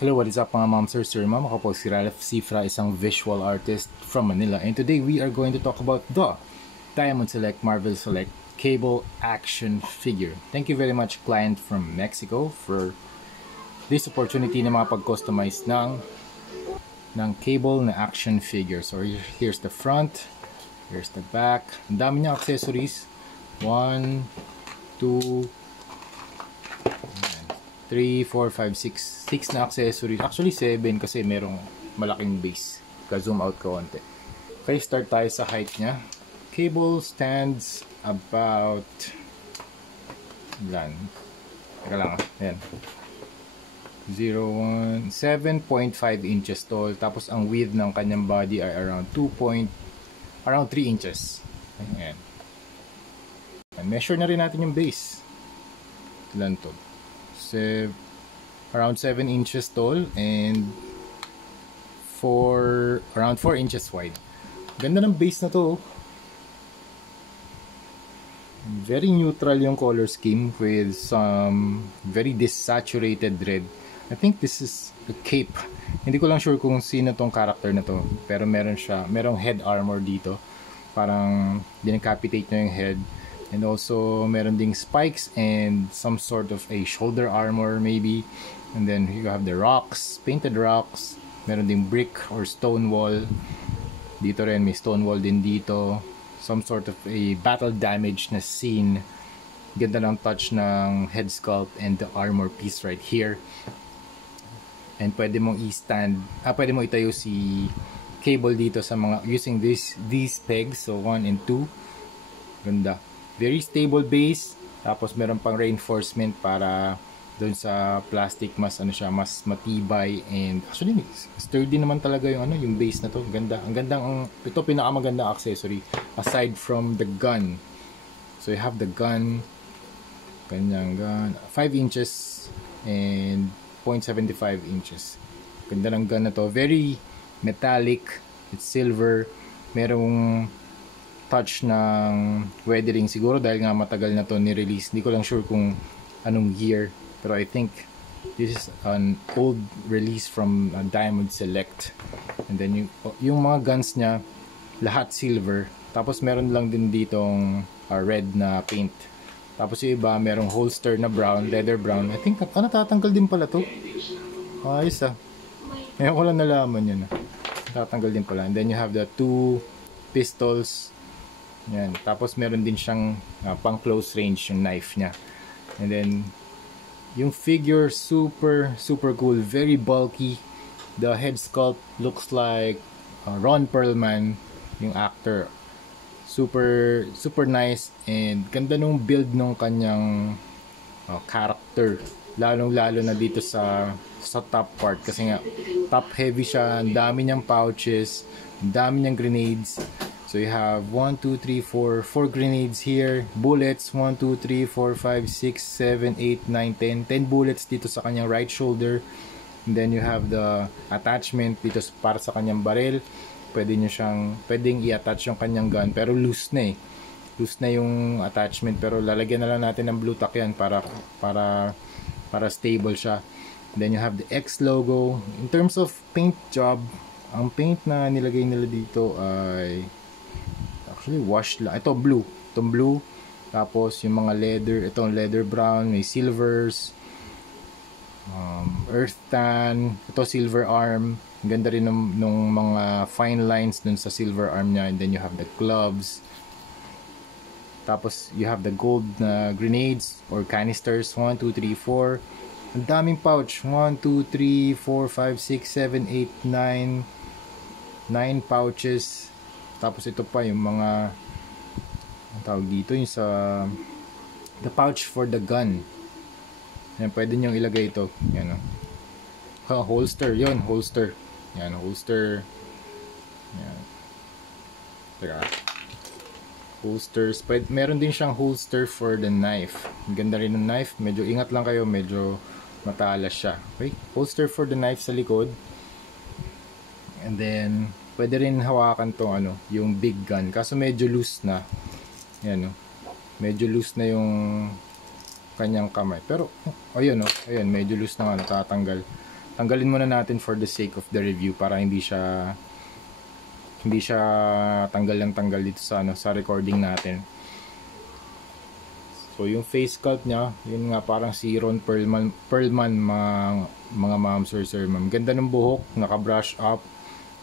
Hello, what is up mga ma'am, sir, ma'am? Ako po si Ralph Cifra, isang visual artist from Manila. And today we are going to talk about the Diamond Select Marvel Select Cable Action Figure. Thank you very much, client from Mexico, for this opportunity na makapag-customize ng cable na action figure. So here's the front, here's the back. Ang dami niyang accessories. 1, 2, 3, 4, 5, 6 na accessories. Actually 7 kasi merong malaking base. Ka-zoom out ko konti. Okay, start tayo sa height niya. Cable stands about ilan? Teka lang ayan. 0, 1, 7.5 inches tall. Tapos ang width ng kanyang body ay around 3 inches. Ayan. Measure na rin natin yung base. Ilan to? Around 7 inches tall and around 4 inches wide. Ganda ng base na to. Very neutral yung color scheme with some very desaturated red. I think this is a cape. Hindi ko lang sure kung sino tong character na to, pero merong head armor dito. Parang dinacapitate na yung head. And also, meron ding spikes and some sort of a shoulder armor maybe. And then you have the rocks, painted rocks. Meron ding brick or stone wall. Dito rin, may stone wall din dito. Some sort of a battle damage na scene. Ganda ng touch ng head sculpt and the armor piece right here. And pwede mong pwede mo itayo si cable dito sa mga, using these pegs. So 1 and 2. Ganda. Very stable base, tapos meron pang reinforcement para doon sa plastic, mas matibay, and actually sturdy naman talaga yung base na to. Ganda. Ito pinakamagandang accessory aside from the gun. So you have the gun, kanyang gun, 5 inches and 0.75 inches. Ganda ng gun na to. Very metallic, it's silver, merong touch ng weathering siguro dahil nga matagal na to ni-release. Hindi ko lang sure kung anong year, pero I think this is an old release from Diamond Select. And then yung mga guns niya lahat silver, tapos meron lang din ditong red na paint. Tapos yung iba merong holster na brown, leather brown. I think natatanggal din pala to. Ayos ngayon ko lang nalaman yun. Natatanggal din pala. And then you have the 2 pistols. Yan. Tapos meron din siyang pang close range yung knife niya. And then yung figure super cool, very bulky. The head sculpt looks like Ron Perlman, yung actor. Super nice, and ganda nung build nung kanyang character. Lalo na dito sa top part kasi nga top heavy siya, ang dami niyang pouches, ang dami niyang grenades. So you have 1, 2, 3, 4 grenades here, bullets 1, 2, 3, 4, 5, 6, 7, 8, 9, 10 bullets dito sa kanyang right shoulder. And then you have the attachment dito para sa kanyang barrel. Pwedeng i-attach yung kanyang gun, pero loose na yung attachment, pero lalagyan na lang natin ng blue tack yan para stable siya. Then you have the X logo. In terms of paint job, ang paint na nilagay nila dito ay actually wash lang. Itong blue. Tapos yung mga itong leather brown, may silvers, earth tan, ito silver arm. Ganda rin nung mga fine lines dun sa silver arm niya. And then you have the gloves. Tapos you have the gold na grenades or canisters. 1, 2, 3, 4. Ang daming pouch. 1, 2, 3, 4, 5, 6, 7, 8, 9 pouches. Tapos ito pa yung mga tawag dito, yung sa the pouch for the gun. Yan, pwede nyo ilagay ito. Yan, holster. Yan, holster. Yan. Teka. Holsters. Meron din siyang holster for the knife. Ganda rin ng knife. Medyo ingat lang kayo. Medyo matalas siya. Okay? Holster for the knife sa likod. And then pwede rin hawakan tong yung big gun. Kaso medyo loose na. Yan, medyo loose na yung kanyang kamay. Pero ayun, medyo loose na nga, natatanggal. tanggalin muna natin for the sake of the review para hindi siya tanggal lang tanggal dito sa sa recording natin. So yung face sculpt niya, yun nga parang si Ron Perlman mga ma'am sir ma'am. Ganda ng buhok, naka-brush up.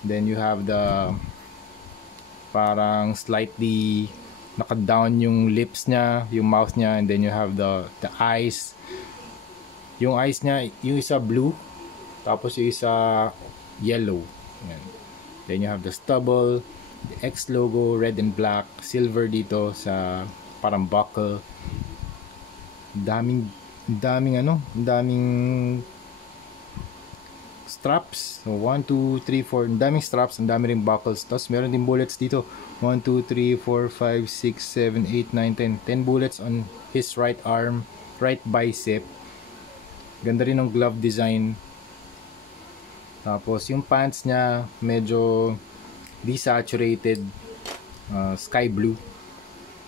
Then you have the parang slightly naka-down yung lips niya, yung mouth niya, and then you have the eyes. Yung eyes niya, yung isa blue, tapos yung isa yellow. Yan. Then you have the stubble, the X logo, red and black, silver dito sa parang buckle. Daming straps. So 1, 2, 3, 4. Ang daming straps, ang dami ring buckles. Tapos meron din bullets dito. 1, 2, 3, 4, 5, 6, 7, 8, 9, 10. 10 bullets on his right arm, right bicep. Ganda rin ng glove design. Tapos yung pants niya medyo desaturated sky blue.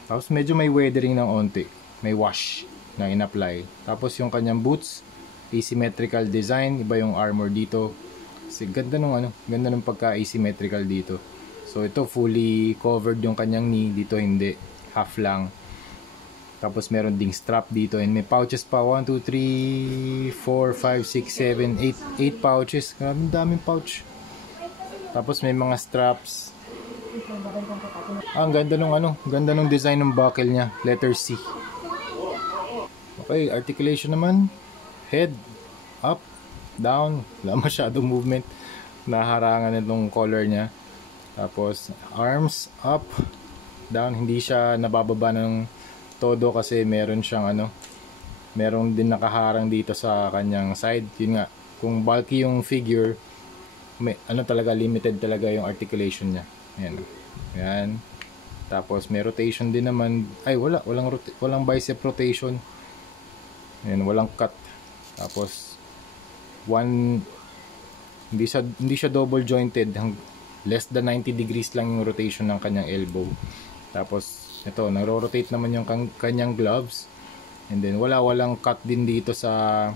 Tapos medyo may weathering ng onti. May wash na in-apply. Tapos yung kanyang boots, asymmetrical design, iba yung armor dito. Kasi ganda ng pagka-asymmetrical dito. So ito fully covered yung kanyang knee, dito hindi, half lang. Tapos meron ding strap dito and may pouches pa, 1, 2, 3, 4, 5, 6, 7, 8 pouches. Maraming daming pouch. Tapos may mga straps. Ang ganda nung design ng buckle niya, letter C. Okay, articulation naman, head, up, down, wala masyadong movement, naharangan itong collar niya. Tapos arms, up, down, hindi siya nabababa ng todo kasi meron siyang meron din nakaharang dito sa kanyang side. Yun nga, kung bulky yung figure, may talaga, limited talaga yung articulation niya. Ayan. Tapos may rotation din naman. Ay, walang bicep rotation. Ayan, walang cut. Tapos hindi siya double jointed, less than 90 degrees lang yung rotation ng kanyang elbow. Tapos ito, nagro-rotate naman yung kanyang gloves. And then walang cut din dito sa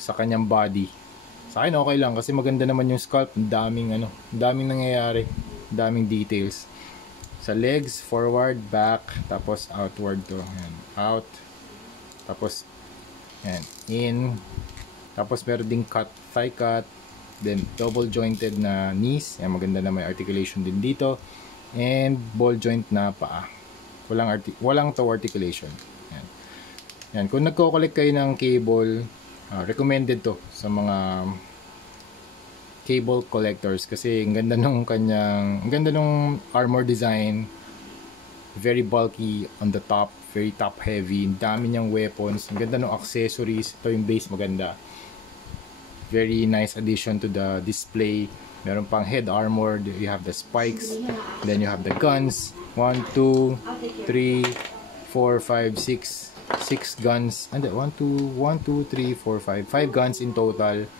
kanyang body. Sa akin okay lang kasi maganda naman yung sculpt, daming nangyayari, daming details. Sa legs, forward, back, tapos outward to. Ayan, out. Tapos ayan, in. Tapos meron ding cut, thigh cut, then double jointed na knees. Ayan, maganda na may articulation din dito. And ball joint na paa. Walang toe articulation. Ayan. Ayan, kung nagko-collect kayo ng cable, recommended to sa mga cable collectors kasi ang ganda nung armor design, very bulky on the top, very top heavy, ang dami niyang weapons, ang ganda ng accessories. Ito yung base, maganda, very nice addition to the display. Meron pang head armor, you have the spikes, then you have the guns, 1, 2, 3, 4, 5, 6 guns, and 1, 2, 3, 4, 5 guns in total.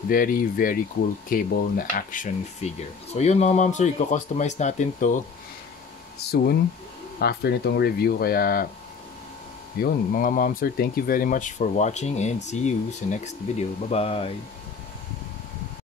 Very very cool cable na action figure. So yun mga ma'am sir, i-customize natin to soon after nitong review. Kaya yun mga ma'am sir, thank you very much for watching and see you sa next video. Bye bye.